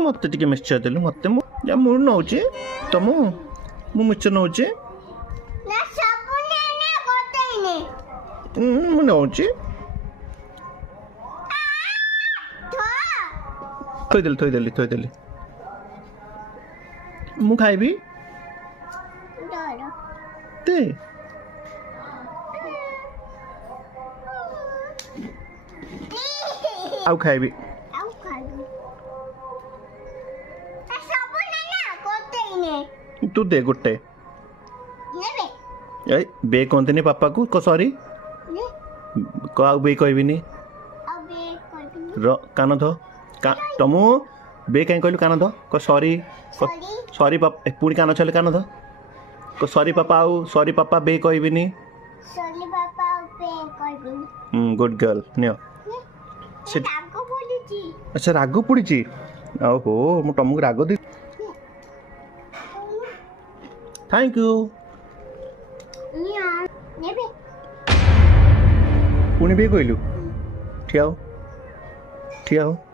मत टिके मिक्सचर देलु मत मु नौचे तम मु मिक्सचर नौचे मु नौचे थोइदेली मु खाइबी ते आउ खाइबी तू दे गुट्टे ए बे कहते पापा को सॉरी को आउ बे कहबिनी कान धो तमु बे कहीं कहलु कान धो को सॉरी सॉरी पापा पुणी कान छले कान धो को सॉरी पापा आउ सॉरी पापा बे कहबिनी गुड गर्ल नियो अच्छा राग पड़ी ओहो मु तुमको राग दे थैंक यू पुणी बे कहलु ठिया हो